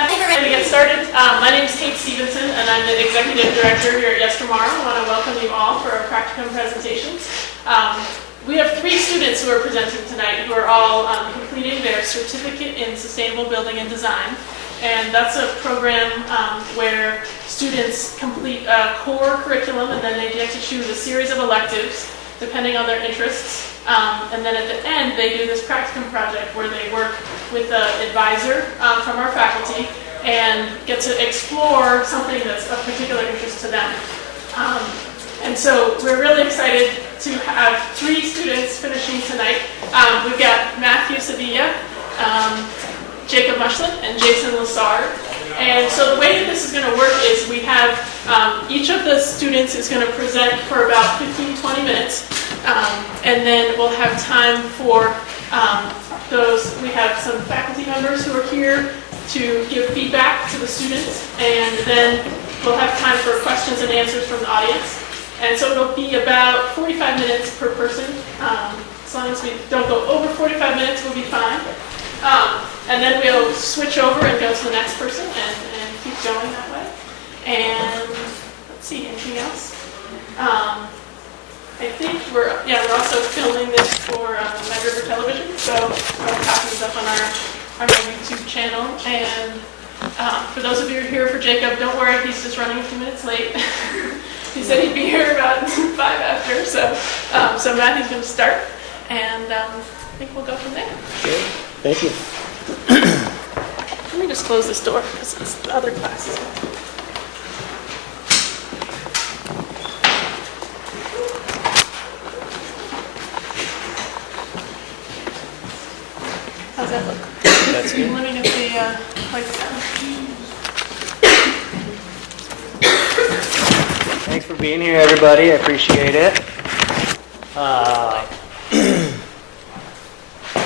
I think we're going to get started. My name is Kate Stevenson, and I'm the Executive Director here at Yes Tomorrow. I want to welcome you all for our Practicum presentations. We have 3 students who are presenting tonight who are all completing their Certificate in Sustainable Building and Design. And that's a program where students complete a core curriculum, and then they get to choose a series of electives depending on their interests. And then at the end, they do this Practicum Project where they work with an advisor from our faculty and get to explore something that's of particular interest to them. And so we're really excited to have 3 students finishing tonight. We've got Matthew Sevilla, Jacob Mushlin, and Jason Lassard. And so the way that this is going to work is we have each of the students is going to present for about 15-20 minutes. And then we'll have time for those. We have some faculty members who are here to give feedback to the students, and then we'll have time for questions and answers from the audience. And so it'll be about 45 minutes per person. As long as we don't go over 45 minutes, we'll be fine. And then we'll switch over and go to the next person and keep going that way. And let's see, anything else? I think we're also filming this for Med River Television, so we'll have these up on our YouTube channel. And for those of you who are here for Jacob, don't worry, he's just running a few minutes late. He said he'd be here about 5 after, so Matthew's going to start, and I think we'll go from there. Okay, thank you. Let me just close this door because it's the other classes. How's that look? That's good. Let me know if the lights down. Thanks for being here, everybody. I appreciate it.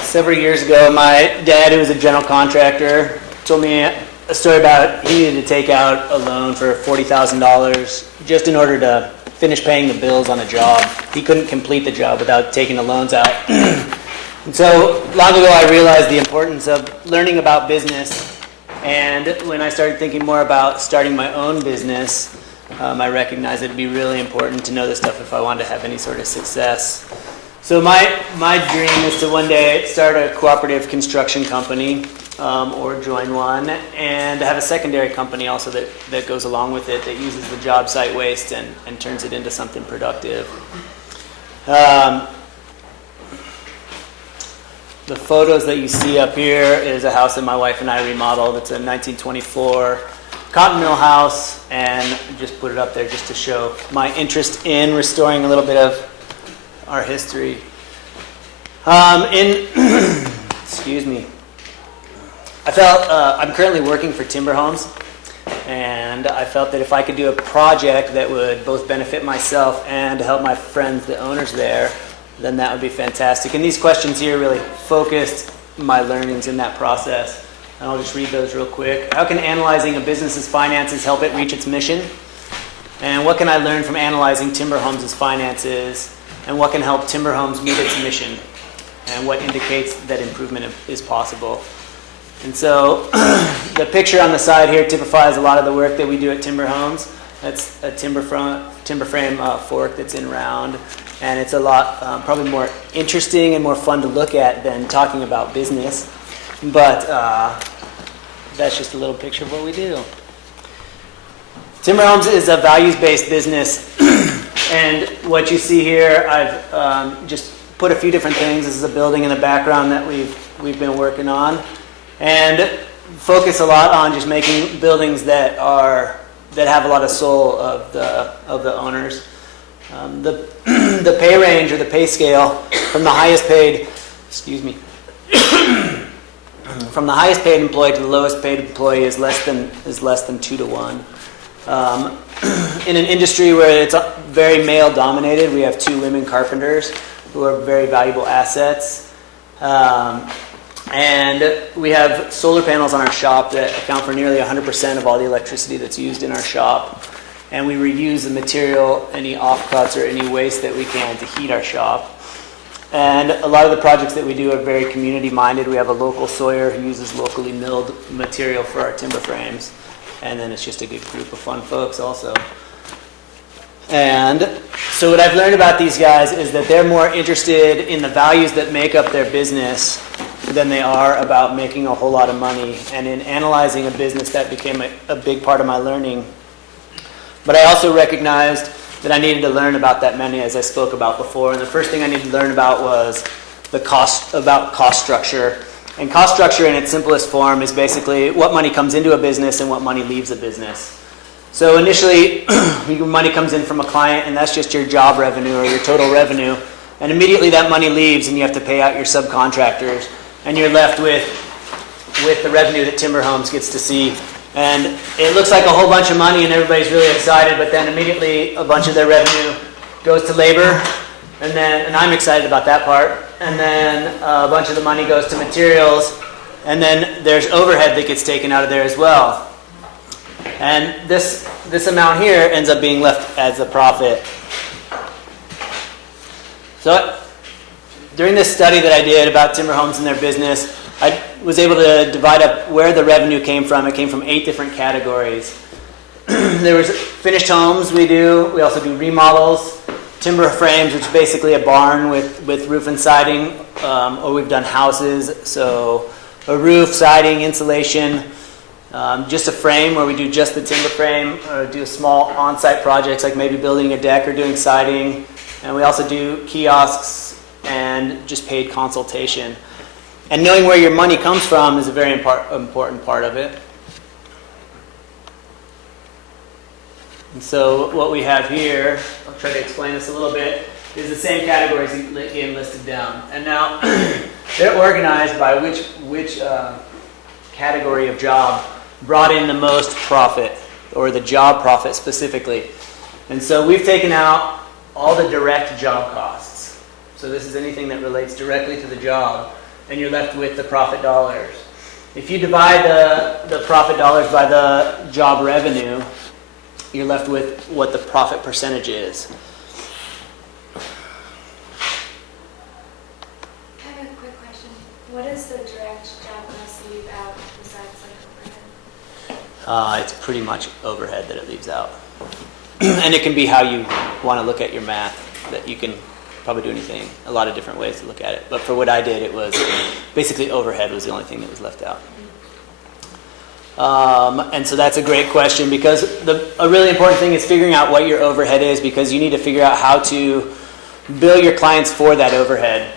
Several years ago, my dad, who was a general contractor, told me a story about he needed to take out a loan for $40,000 just in order to finish paying the bills on a job. He couldn't complete the job without taking the loans out. And so long ago, I realized the importance of learning about business. And when I started thinking more about starting my own business, I recognized it'd be really important to know this stuff if I wanted to have any sort of success. So my dream is to one day start a cooperative construction company or join one, and have a secondary company also that goes along with it that uses the job site waste and turns it into something productive. The photos that you see up here is a house that my wife and I remodeled. It's a 1924 cotton mill house, and I just put it up there just to show my interest in restoring a little bit of our history. Excuse me. I felt I'm currently working for TimberHomes, and I felt that if I could do a project that would both benefit myself and help my friends, the owners there, then that would be fantastic. And these questions here really focused my learnings in that process. And I'll just read those real quick. How can analyzing a business's finances help it reach its mission? And what can I learn from analyzing TimberHomes' finances? And what can help TimberHomes meet its mission? And what indicates that improvement is possible? And so the picture on the side here typifies a lot of the work that we do at TimberHomes. That's a timber frame fork that's in round. And it's a lot probably more interesting and more fun to look at than talking about business. But that's just a little picture of what we do. TimberHomes is a values-based business. And what you see here, I've just put a few different things. This is a building in the background that we've been working on. And focus a lot on just making buildings that have a lot of soul of the owners. The pay range or the pay scale from the highest paid, from the highest paid employee to the lowest paid employee is less than 2 to 1. In an industry where it's very male dominated, we have 2 women carpenters who are very valuable assets. And we have solar panels on our shop that account for nearly 100% of all the electricity that's used in our shop. And we reuse the material, any offcuts or any waste that we can to heat our shop. And a lot of the projects that we do are very community-minded. We have a local sawyer who uses locally milled material for our timber frames. And then it's just a good group of fun folks also. And so what I've learned about these guys is that they're more interested in the values that make up their business than they are about making a whole lot of money. And in analyzing a business, that became a big part of my learning. But I also recognized that I needed to learn about that money, as I spoke about before. And the first thing I needed to learn about was cost structure. And cost structure in its simplest form is basically what money comes into a business and what money leaves a business. So initially, your money comes in from a client, and that's just your job revenue or your total revenue. And immediately that money leaves, and you have to pay out your subcontractors. And you're left with the revenue that TimberHomes gets to see. And it looks like a whole bunch of money, and everybody's really excited, but then immediately a bunch of their revenue goes to labor. And I'm excited about that part. And then a bunch of the money goes to materials. And then there's overhead that gets taken out of there as well. And this amount here ends up being left as a profit. So during this study that I did about TimberHomes and their business, I was able to divide up where the revenue came from. It came from 8 different categories. There was finished homes we do. We also do remodels, timber frames, which is basically a barn with roof and siding, or we've done houses, so a roof, siding, insulation, just a frame where we do just the timber frame, or do small on-site projects like maybe building a deck or doing siding. And we also do kiosks and just paid consultation. And knowing where your money comes from is a very important part of it. And so what we have here, I'll try to explain this a little bit, is the same categories again listed down. And now they're organized by which category of job brought in the most profit, or the job profit specifically. And so we've taken out all the direct job costs. So this is anything that relates directly to the job, and you're left with the profit dollars. If you divide the profit dollars by the job revenue, you're left with what the profit percentage is. I have a quick question. What is the direct job cost leave out besides like overhead? It's pretty much overhead that it leaves out. And it can be how you want to look at your math, that you can probably do anything, a lot of different ways to look at it. But for what I did, it was basically overhead was the only thing that was left out. And so that's a great question, because a really important thing is figuring out what your overhead is, because you need to figure out how to bill your clients for that overhead.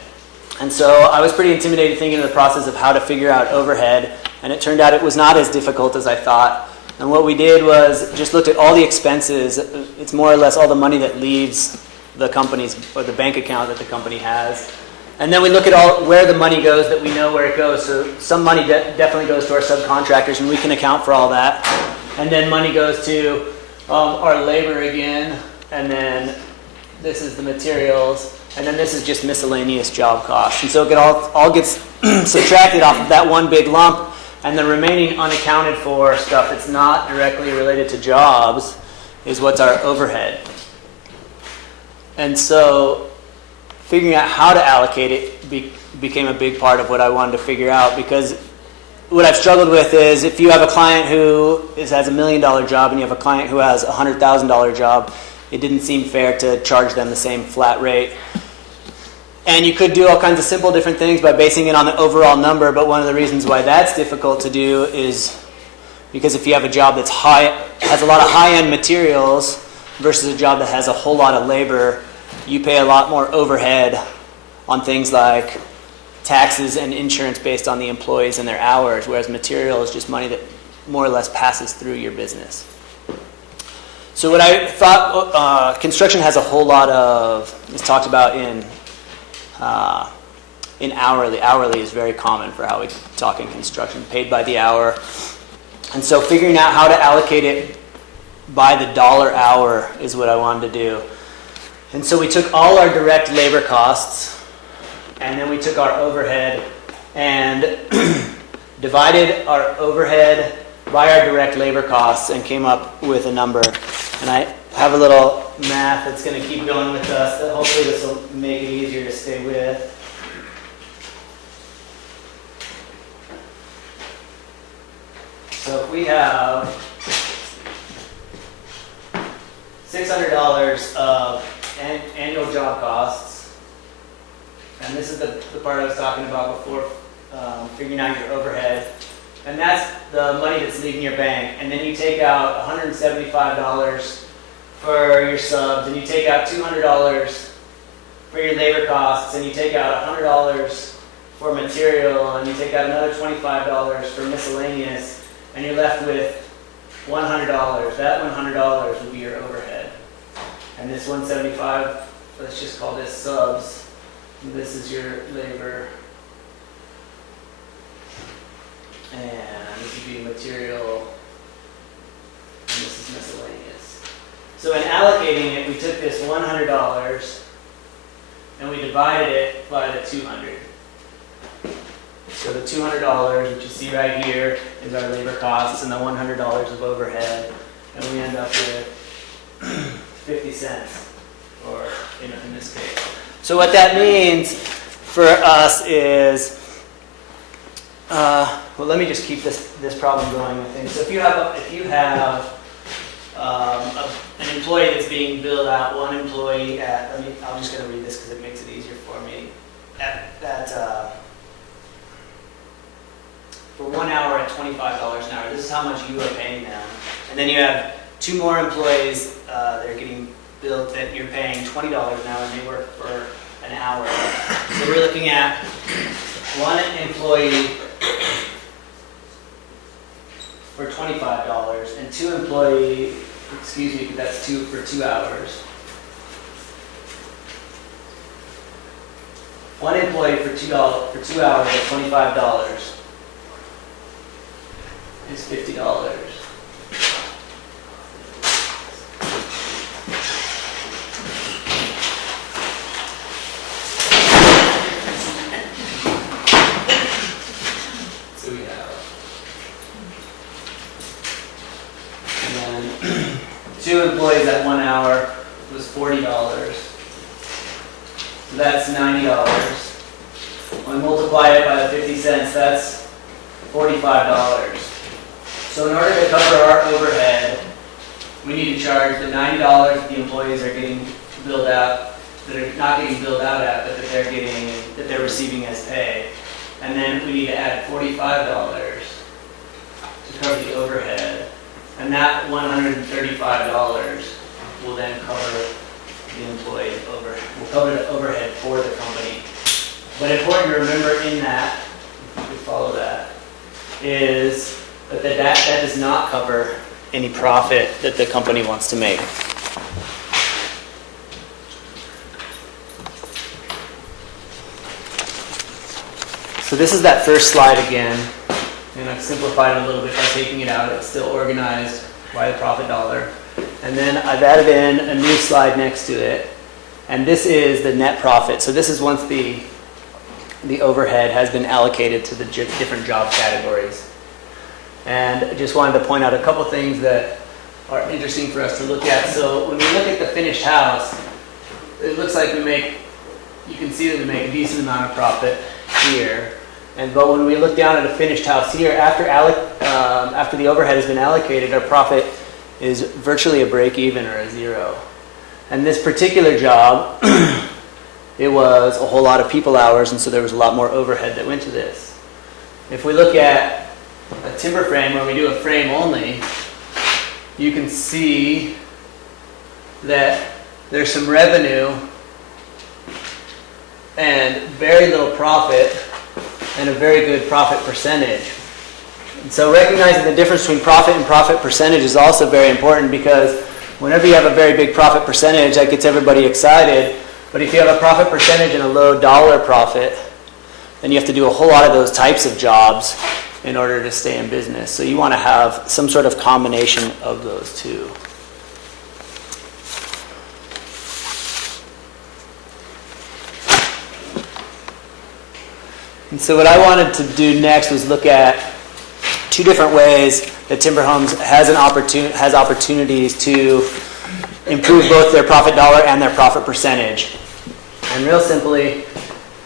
And so I was pretty intimidated thinking of the process of how to figure out overhead, and it turned out it was not as difficult as I thought. And what we did was just looked at all the expenses. It's more or less all the money that leaves the company's, or the bank account that the company has. And then we look at where the money goes, that we know where it goes. So some money definitely goes to our subcontractors, and we can account for all that. And then money goes to our labor again. And then this is the materials. And then this is just miscellaneous job costs. And so it all gets subtracted off of that one big lump. And the remaining unaccounted for stuff that's not directly related to jobs is what's our overhead. And so figuring out how to allocate it became a big part of what I wanted to figure out, because what I've struggled with is if you have a client who has $1 million job and you have a client who has a $100,000 job, it didn't seem fair to charge them the same flat rate. And you could do all kinds of simple different things by basing it on the overall number, but one of the reasons why that's difficult to do is because if you have a job that's has a lot of high-end materials versus a job that has a whole lot of labor, you pay a lot more overhead on things like taxes and insurance based on the employees and their hours, whereas material is just money that more or less passes through your business. So what I thought, construction has a whole lot of, it's talked about in hourly. Hourly is very common for how we talk in construction, paid by the hour. And so figuring out how to allocate it by the dollar hour is what I wanted to do. And so we took all our direct labor costs, and then we took our overhead and divided our overhead by our direct labor costs and came up with a number. And I have a little math that's going to keep going with us that hopefully this will make it easier to stay with. So if we have $600 of annual job costs, and this is the part I was talking about before, figuring out your overhead, and that's the money that's leaving your bank, and then you take out $175 for your subs, and you take out $200 for your labor costs, and you take out $100 for material, and you take out another $25 for miscellaneous, and you're left with $100. That $100 will be your overhead. And this $175, let's just call this subs. And this is your labor. And this would be material. And this is miscellaneous. So in allocating it, we took this $100 and we divided it by the 200. So the $200, which you see right here, is our labor costs, and the $100 of overhead, and we end up with 50 cents, or in this case. So what that means for us is, well, let me just keep this problem going, I think. So if you have an employee that's being billed out, one employee at, I'm just going to read this because it makes it easier for me, for 1 hour at $25 an hour. This is how much you are paying them. And then you have 2 more employees that are getting billed that you're paying $20 an hour, and they work for an hour. So we're looking at one employee for $25 and 2 employees, that's 2 for 2 hours. One employee for $2 for 2 hours at $25 is $50. So we have, and then 2 employees at 1 hour was $40. So that's $90. When we multiply it by the 50 cents, that's $45. So in order to cover our overhead, we need to charge the $90 that the employees are getting billed out, that are not getting billed out at, but that they're receiving as pay. And then we need to add $45 to cover the overhead. And that $135 will then cover the employee overhead, will cover the overhead for the company. But important to remember in that, if we follow that, is that does not cover any profit that the company wants to make. So this is that first slide again, and I've simplified it a little bit by taking it out. It's still organized by the profit dollar. And then I've added in a new slide next to it, and this is the net profit. So this is once the overhead has been allocated to the different job categories. And I just wanted to point out a couple things that are interesting for us to look at. So when we look at the finished house, it looks like you can see that we make a decent amount of profit here. But when we look down at a finished house here, after the overhead has been allocated, our profit is virtually a break even or a 0. And this particular job, it was a whole lot of people hours, and so there was a lot more overhead that went to this. If we look at a timber frame where we do a frame only, you can see that there's some revenue and very little profit and a very good profit percentage. And so recognizing the difference between profit and profit percentage is also very important, because whenever you have a very big profit percentage, that gets everybody excited. But if you have a profit percentage and a low dollar profit, then you have to do a whole lot of those types of jobs in order to stay in business. So you want to have some sort of combination of those two. And so what I wanted to do next was look at 2 different ways that TimberHomes has opportunities to improve both their profit dollar and their profit percentage. And real simply,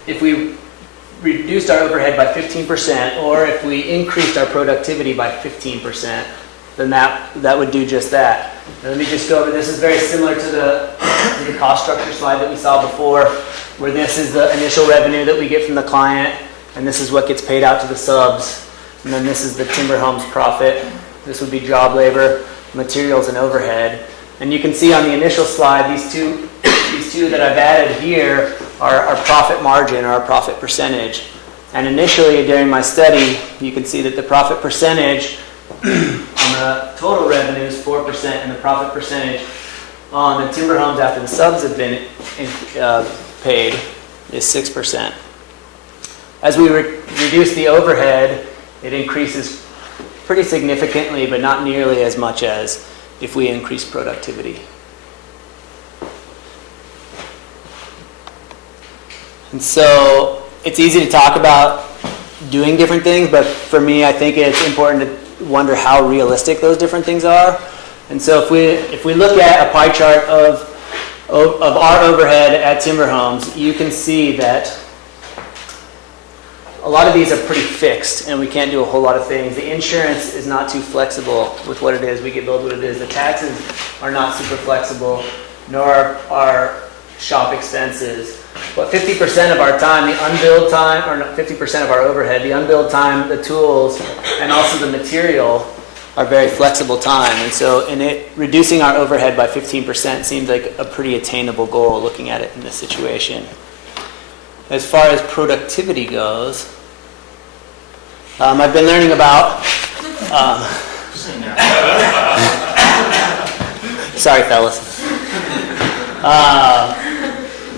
if we reduced our overhead by 15%, or if we increased our productivity by 15%, then that would do just that. Now, let me just go over, this is very similar to the cost structure slide that we saw before, where this is the initial revenue that we get from the client, and this is what gets paid out to the subs, and then this is the TimberHomes profit. This would be job labor, materials, and overhead. And you can see on the initial slide, these two that I've added here are our profit margin, or our profit percentage. And initially, during my study, you can see that the profit percentage on the total revenue is 4%, and the profit percentage on the TimberHomes after the subs have been paid is 6%. As we reduce the overhead, it increases pretty significantly, but not nearly as much as if we increase productivity. And so it's easy to talk about doing different things, but for me, I think it's important to wonder how realistic those different things are. And so if we look at a pie chart of our overhead at TimberHomes, you can see that a lot of these are pretty fixed, and we can't do a whole lot of things. The insurance is not too flexible with what it is. We get billed what it is. The taxes are not super flexible, nor are shop expenses. But 50% of our time, the unbilled time, or 50% of our overhead, the unbilled time, the tools, and also the material are very flexible time. And so reducing our overhead by 15% seems like a pretty attainable goal looking at it in this situation. As far as productivity goes, I've been learning about... sorry, fellas.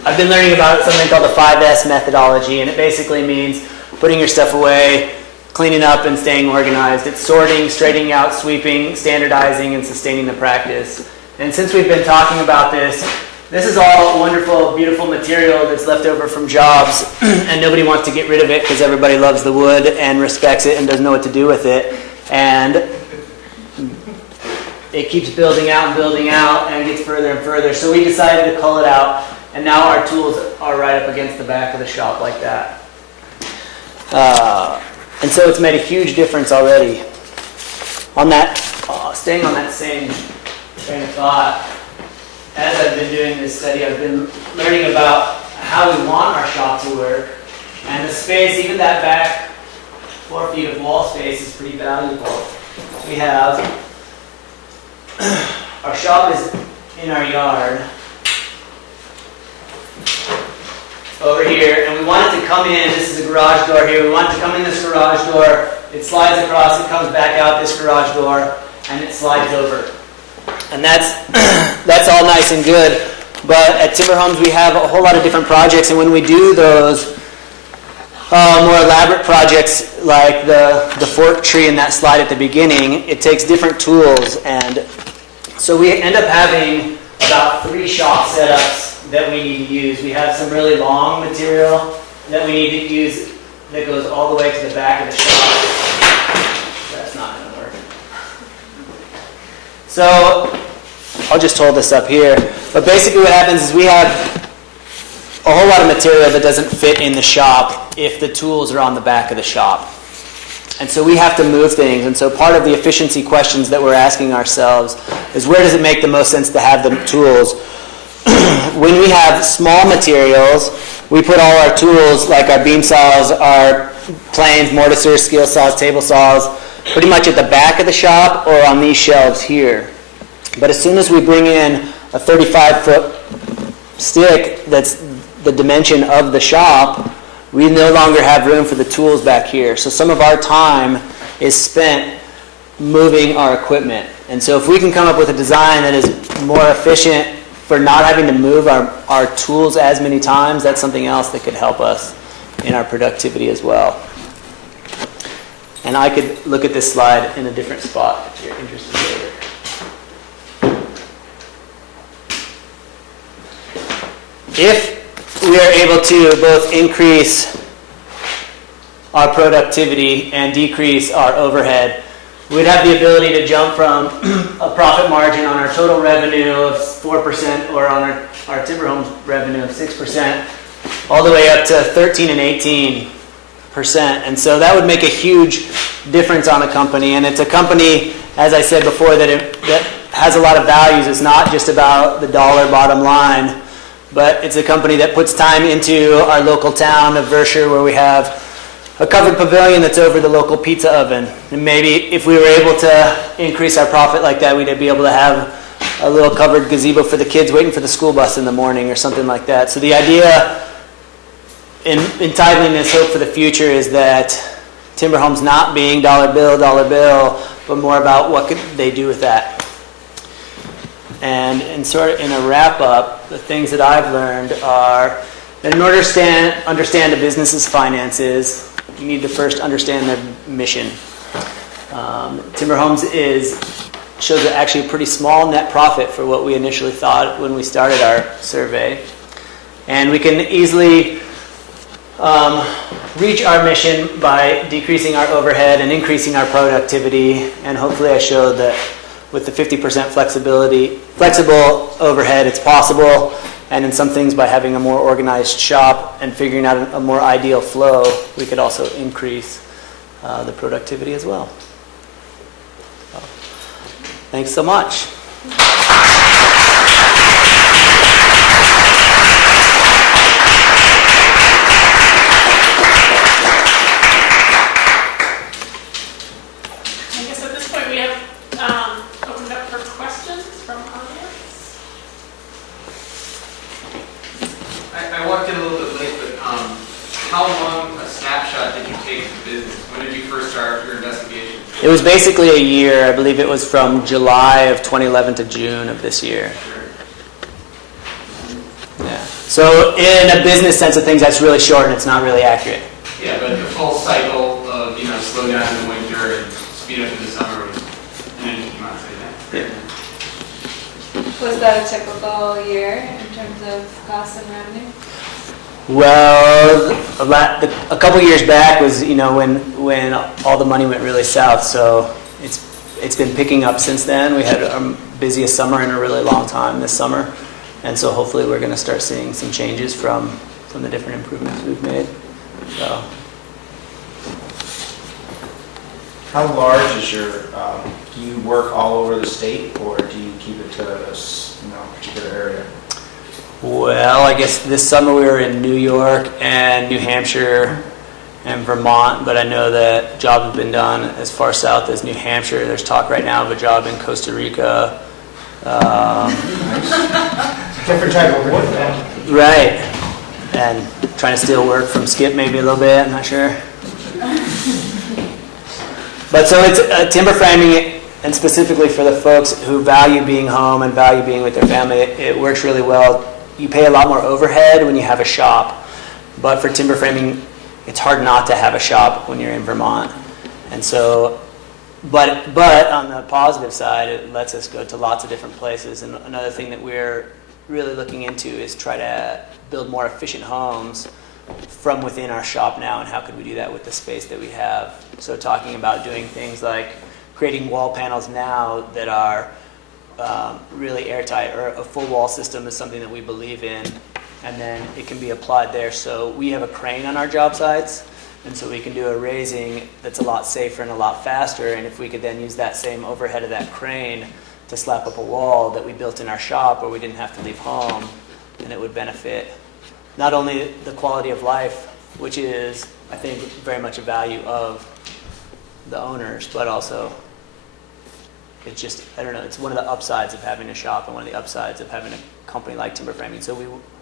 I've been learning about something called the 5S methodology, and it basically means putting your stuff away, cleaning up, and staying organized. It's sorting, straightening out, sweeping, standardizing, and sustaining the practice. And since we've been talking about this is all wonderful, beautiful material that's left over from jobs, and nobody wants to get rid of it because everybody loves the wood and respects it and doesn't know what to do with it. And it keeps building out and gets further and further. So we decided to cull it out, and now our tools are right up against the back of the shop like that. And so it's made a huge difference already. On that, staying on that same train of thought, as I've been doing this study, I've been learning about how we want our shop to work. And the space, even that back 4 feet of wall space, is pretty valuable. We have, our shop is in our yard over here, and we want it to come in. This is a garage door here. We want it to come in this garage door. It slides across, it comes back out this garage door, and it slides over. And that's all nice and good, but at TimberHomes we have a whole lot of different projects, and when we do those more elaborate projects like the fork tree and that slide at the beginning, it takes different tools, and so we end up having about 3 shop setups that we need to use. We have some really long material that we need to use that goes all the way to the back of the shop. That's not going to work. So I'll just hold this up here. But basically what happens is we have a whole lot of material that doesn't fit in the shop if the tools are on the back of the shop. And so we have to move things. And so part of the efficiency questions that we're asking ourselves is, where does it make the most sense to have the tools? When we have small materials, we put all our tools, like our beam saws, our planes, mortisers, scale saws, table saws, pretty much at the back of the shop or on these shelves here. But as soon as we bring in a 35-foot stick that's the dimension of the shop, we no longer have room for the tools back here. So some of our time is spent moving our equipment. And so if we can come up with a design that is more efficient for not having to move our tools as many times, that's something else that could help us in our productivity as well. And I could look at this slide in a different spot if you're interested later. If we are able to both increase our productivity and decrease our overhead, we'd have the ability to jump from a profit margin on our total revenue of 4% or on our TimberHomes revenue of 6% all the way up to 13 and 18 And so that would make a huge difference on a company. And it's a company, as I said before, that has a lot of values. It's not just about the dollar bottom line, but it's a company that puts time into our local town of Vershire, where we have a covered pavilion that's over the local pizza oven. And maybe if we were able to increase our profit like that, we'd be able to have a little covered gazebo for the kids waiting for the school bus in the morning or something like that. So the idea in titling this Hope for the Future is that TimberHomes not being dollar bill, but more about what could they do with that. And in a wrap-up, the things that I've learned are that in order to understand a business's finances, you need to first understand their mission. TimberHomes shows actually a pretty small net profit for what we initially thought when we started our survey. And we can easily reach our mission by decreasing our overhead and increasing our productivity. And hopefully I showed that with the 50% flexible overhead, it's possible. And in some things, by having a more organized shop and figuring out a more ideal flow, we could also increase the productivity as well. So, thanks so much. I guess at this point we have opened up for questions from audience. I walked in a little bit late, but how long a snapshot did you take of the business? When did you first start your investigation? It was basically a year. I believe it was from July of 2011 to June of this year. Yeah. So in a business sense of things, that's really short and it's not really accurate. Yeah, but the full cycle of, slow down in the winter and speed up in the summer was an interesting amount of that. Yeah. Was that a typical year in terms of cost and revenue? Well, a couple years back was when all the money went really south. So it's been picking up since then. We had our busiest summer in a really long time this summer, and so hopefully we're going to start seeing some changes from the different improvements we've made. So. How large is your? Do you work all over the state, or do you keep it to a particular area? Well, I guess this summer we were in New York and New Hampshire and Vermont, but I know that jobs have been done as far south as New Hampshire. There's talk right now of a job in Costa Rica. Different type of wood, though. Right. And trying to steal work from Skip maybe a little bit, I'm not sure. But so it's timber framing, and specifically for the folks who value being home and value being with their family, it works really well. You pay a lot more overhead when you have a shop, but for timber framing, it's hard not to have a shop when you're in Vermont. And so, but on the positive side, it lets us go to lots of different places. And another thing that we're really looking into is try to build more efficient homes from within our shop now, and how could we do that with the space that we have. So talking about doing things like creating wall panels now that are really airtight, or a full wall system is something that we believe in, and then it can be applied there. So we have a crane on our job sites, and so we can do a raising that's a lot safer and a lot faster, and if we could then use that same overhead of that crane to slap up a wall that we built in our shop where we didn't have to leave home, then it would benefit not only the quality of life, which is, I think, very much a value of the owners, but also it's just, I don't know, it's one of the upsides of having a shop and one of the upsides of having a company like Timber Framing. So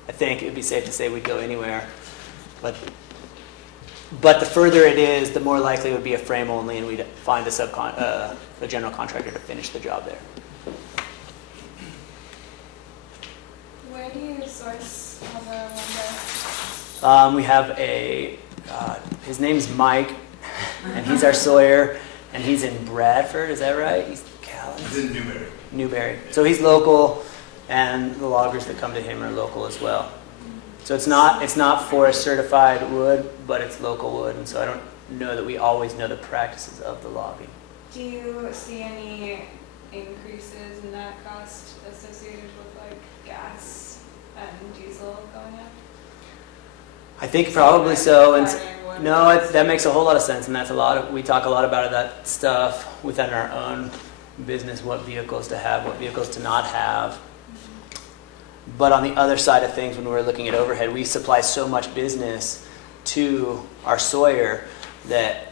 I think it would be safe to say we'd go anywhere. But the further it is, the more likely it would be a frame only, and we'd find a general contractor to finish the job there. Where do you source all the lumber? We have his name's Mike, and he's our sawyer, and he's in Bradford, is that right? He's in Newberry. Newberry. So he's local, and the loggers that come to him are local as well. So it's not forest certified wood, but it's local wood, and so I don't know that we always know the practices of the logging. Do you see any increases in that cost associated with like gas and diesel going up? I think probably so, and Farming everyone? No, that makes a whole lot of sense, and we talk a lot about that stuff within our own business, what vehicles to have, what vehicles to not have. But on the other side of things, when we're looking at overhead, we supply so much business to our Sawyer that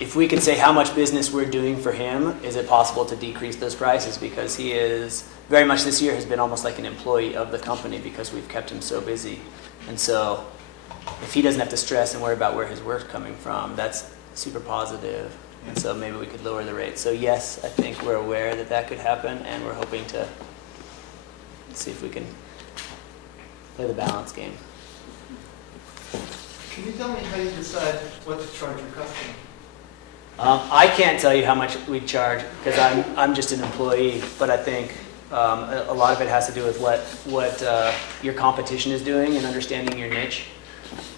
if we could say how much business we're doing for him, is it possible to decrease those prices? Because he is very much this year has been almost like an employee of the company because we've kept him so busy. And so if he doesn't have to stress and worry about where his work's coming from, that's super positive. And so maybe we could lower the rate. So yes, I think we're aware that that could happen, and we're hoping to see if we can play the balance game. Can you tell me how you decide what to charge your customer? I can't tell you how much we charge because I'm just an employee, but I think a lot of it has to do with what your competition is doing and understanding your niche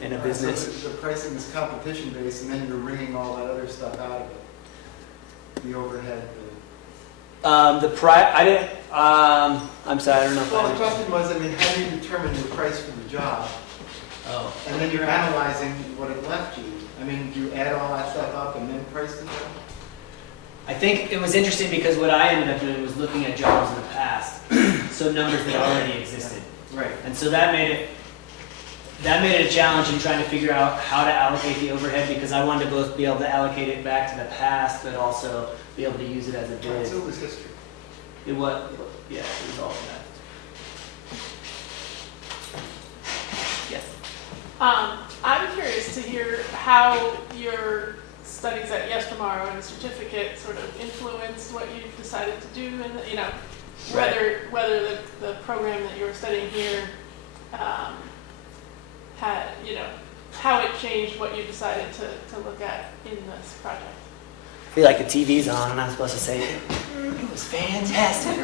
in a business. So the pricing is competition based, and then you're wringing all that other stuff out of it. The overhead. The price, I didn't. I'm sorry, I don't know. If Well, I the question was, I mean, how do you determine your price for the job? Oh. And then you're analyzing what it left you. I mean, do you add all that stuff up and then price the job? I think it was interesting because what I ended up doing was looking at jobs in the past, so numbers that already existed, Right. and so that made it a challenge in trying to figure out how to allocate the overhead because I wanted to both be able to allocate it back to the past, but also be able to use it as a bid. So it was history. It was, yeah, it was all of that. Yes. I'm curious to hear how your studies at Yes Tomorrow and the certificate sort of influenced what you decided to do, and whether the program that you were studying here had how it changed what you decided to look at in this project. I feel like the TV's on and I'm supposed to say it was fantastic.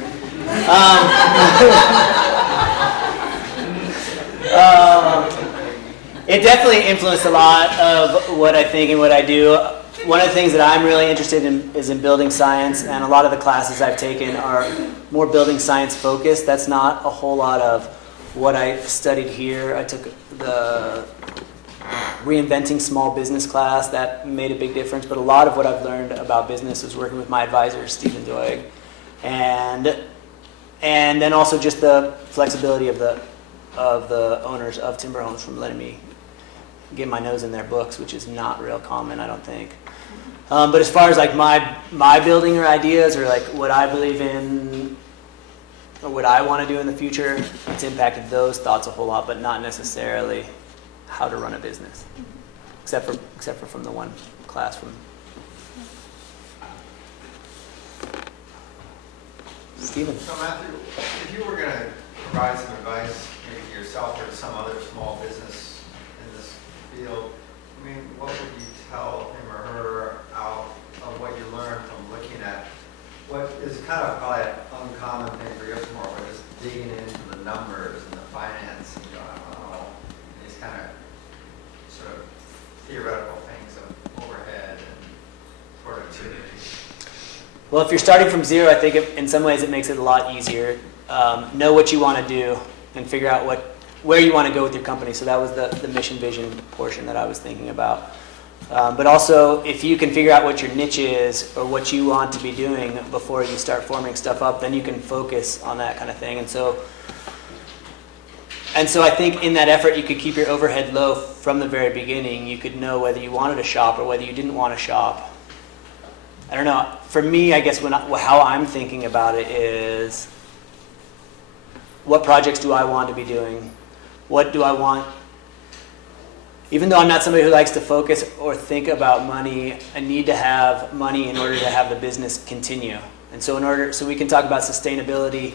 It definitely influenced a lot of what I think and what I do. One of the things that I'm really interested in is in building science, and a lot of the classes I've taken are more building science focused. That's not a whole lot of what I studied here. I took the reinventing small business class. That made a big difference, but a lot of what I've learned about business is working with my advisor, Stephen Doig, and then also just the flexibility of the owners of TimberHomes from letting me get my nose in their books, which is not real common, I don't think. But as far as like my building or ideas or like what I believe in or what I want to do in the future, it's impacted those thoughts a whole lot, but not necessarily how to run a business, except for from the one class from Stephen. So Matthew, if you were going to provide some advice, maybe to yourself or to some other small business in this field, I mean, what would you tell him or her out of what you learned from looking at what is kind of probably an uncommon thing for us more, we're just digging into the numbers and the finance and going, oh, these kind of sort of theoretical things of overhead and productivity. Well, if you're starting from zero, I think in some ways it makes it a lot easier. Know what you want to do and figure out where you want to go with your company. So that was the mission vision portion that I was thinking about. But also, if you can figure out what your niche is or what you want to be doing before you start forming stuff up, then you can focus on that kind of thing. And so I think in that effort, you could keep your overhead low from the very beginning. You could know whether you wanted to shop or whether you didn't want to shop. I don't know. For me, I guess how I'm thinking about it is, what projects do I want to be doing? What do I want? Even though I'm not somebody who likes to focus or think about money, I need to have money in order to have the business continue. And so we can talk about sustainability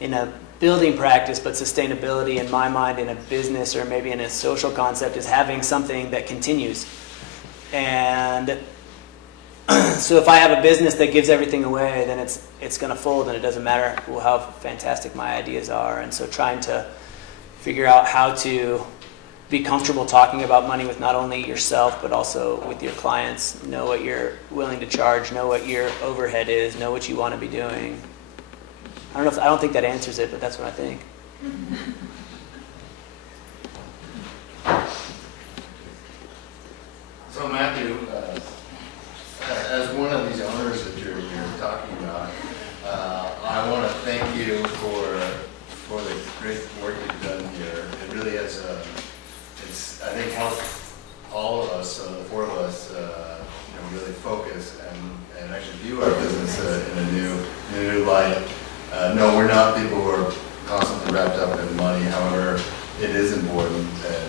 in a building practice, but sustainability in my mind in a business or maybe in a social concept is having something that continues. And so if I have a business that gives everything away, then it's going to fold, and it doesn't matter how fantastic my ideas are. And so trying to figure out how to be comfortable talking about money with not only yourself but also with your clients. Know what you're willing to charge. Know what your overhead is. Know what you want to be doing. I don't think that answers it, but that's what I think. So Matthew, as one of these owners that you're talking about, I want to thank you for the great work you've done here. It really has, it's I think helped all of us, the four of us, really focus and actually view our business in a new light. No, we're not people who are constantly wrapped up in money. However, it is important, and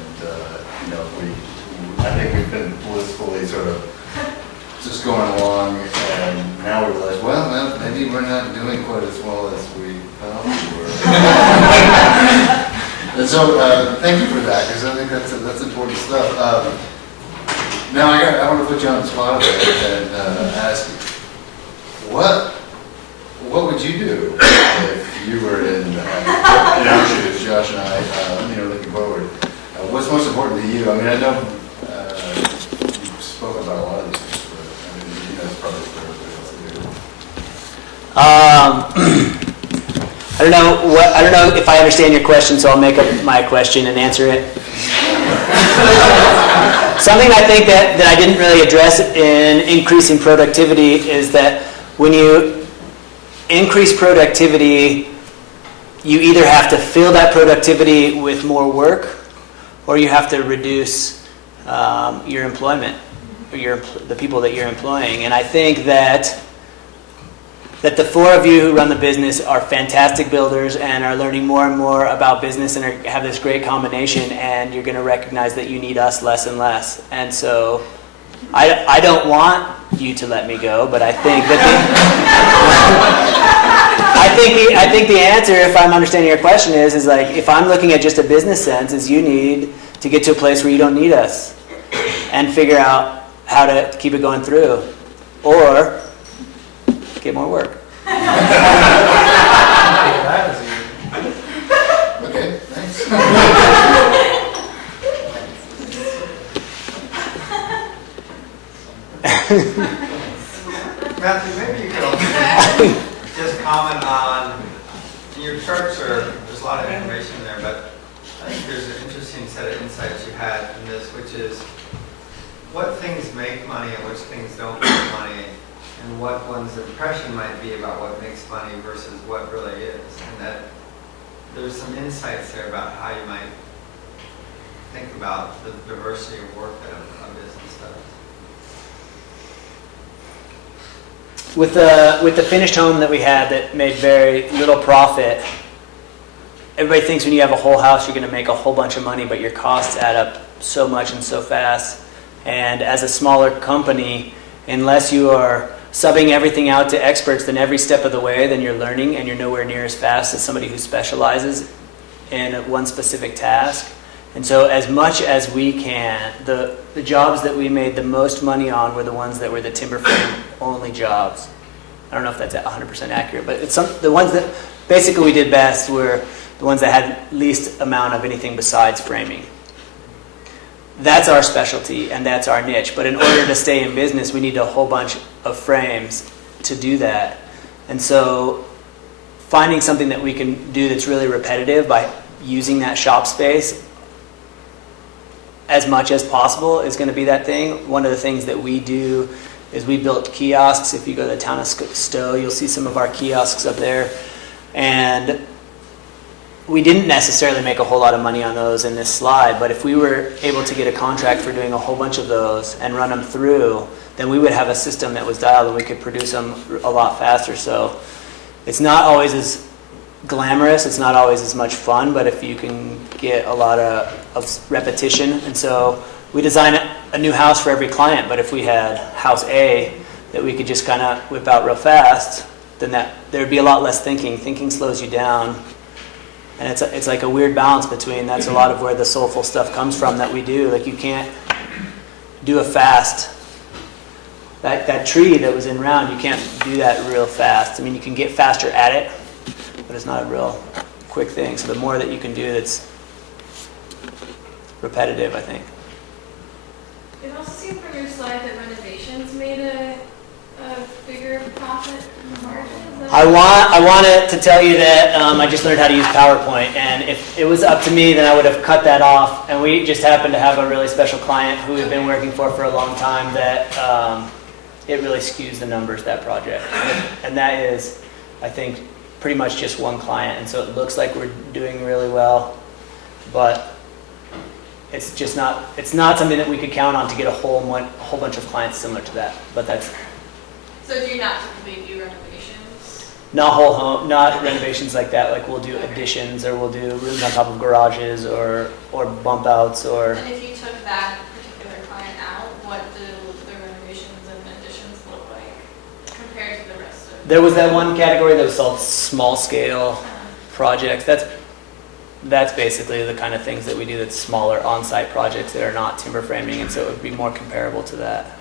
I think we've been blissfully sort of just going along, and now we realize, well, maybe we're not doing quite as well as we thought we were. And so, thank you for that, because I think that's important stuff. Now I want to put you on the spot a bit and ask, what would you do if you were in our shoes, Josh and I, looking forward? What's most important to you? I mean, I know you spoke about a lot of these things, but that's probably for everybody else to do. I don't know if I understand your question, so I'll make up my question and answer it. Something I think that I didn't really address in increasing productivity is that when you increase productivity, you either have to fill that productivity with more work, or you have to reduce your employment, or the people that you're employing. And I think that the four of you who run the business are fantastic builders and are learning more and more about business and have this great combination, and you're going to recognize that you need us less and less. And so I don't want you to let me go, but I think that I think the answer, if I'm understanding your question, is like, if I'm looking at just a business sense, is you need to get to a place where you don't need us and figure out how to keep it going through, or get more work. Okay, thanks. Matthew, maybe you could just comment on, in your charts there's a lot of information there, but I think there's an interesting set of insights you had in this, which is what things make money and which things don't make money, and what one's impression might be about what makes money versus what really is. And that there's some insights there about how you might think about the diversity of work that a business does. With the finished home that we had that made very little profit, everybody thinks when you have a whole house you're going to make a whole bunch of money, but your costs add up so much and so fast. And as a smaller company, unless you are subbing everything out to experts, then every step of the way, then you're learning, and you're nowhere near as fast as somebody who specializes in one specific task. And so as much as we can, the jobs that we made the most money on were the ones that were the timber frame only jobs. I don't know if that's 100% accurate, but the ones that basically we did best were the ones that had least amount of anything besides framing. That's our specialty and that's our niche. But in order to stay in business, we need a whole bunch of frames to do that. And so finding something that we can do that's really repetitive by using that shop space as much as possible is going to be that thing. One of the things that we do is we built kiosks. If you go to the town of Stowe, you'll see some of our kiosks up there. And we didn't necessarily make a whole lot of money on those in this slide, but if we were able to get a contract for doing a whole bunch of those and run them through, then we would have a system that was dialed and we could produce them a lot faster. So it's not always as glamorous, it's not always as much fun, but if you can get a lot of repetition. And so we design a new house for every client, but if we had house A that we could just kind of whip out real fast, then there'd be a lot less thinking. Thinking slows you down. And it's like a weird balance between, that's a lot of where the soulful stuff comes from that we do. Like you can't do a fast, that tree that was in round, you can't do that real fast. I mean, you can get faster at it, but it's not a real quick thing. So the more that you can do that's repetitive, I think. It also seemed from your slide that renovations made a bigger profit margin. I wanted to tell you that I just learned how to use PowerPoint, and if it was up to me, then I would have cut that off. And we just happened to have a really special client who we've been working for a long time that it really skews the numbers, that project. And that is, I think, pretty much just one client, and so it looks like we're doing really well, but it's just not, it's not something that we could count on to get a whole bunch of clients similar to that. But that's So do you not typically do renovations? not whole home, not renovations like that. Like we'll do additions, or we'll do rooms on top of garages, or bump outs, or And if you took that particular client out, what do the renovations and additions look like compared to the rest of? there was that one category that was called small scale projects. That's basically the kind of things that we do. That's smaller on-site projects that are not timber framing, and so it would be more comparable to that.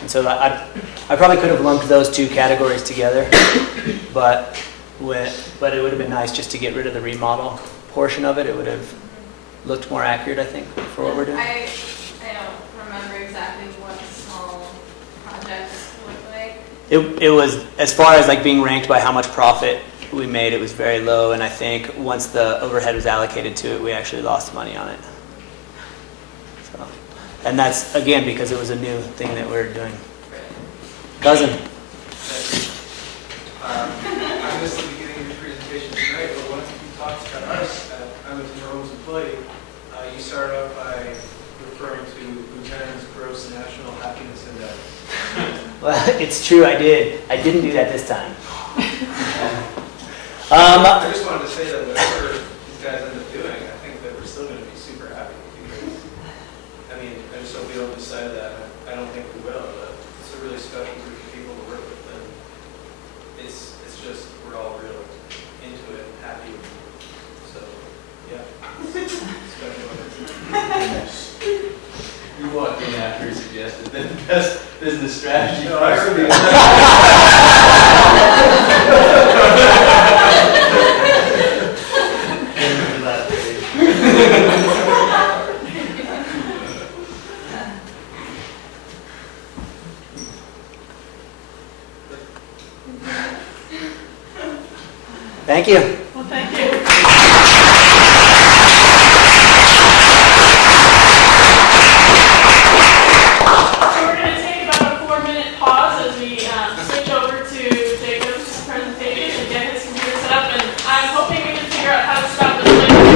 And so I probably could have lumped those two categories together, but it would have been nice just to get rid of the remodel portion of it. It would have looked more accurate, I think, for what we're doing. I don't remember exactly what small projects look like. It was, as far as like being ranked by how much profit we made, it was very low, and I think once the overhead was allocated to it, we actually lost money on it. So, and that's, again, because it was a new thing that we were doing. Cousin. I missed the beginning of your presentation tonight, but one of you talked to us, I'm a TimberHomes employee. You started off by referring to Lieutenant's gross national happiness index. Well, it's true, I did. I didn't do that this time. I just wanted to say that whatever these guys end up doing, I think that we're still going to be super happy because, I mean, I just hope we don't decide that. I don't think we will, but it's a really special group of people to work with, and it's just, we're all real into it and happy. So, yeah. Special. You walked in after he suggested that the best business strategy. No, I already. Thank you.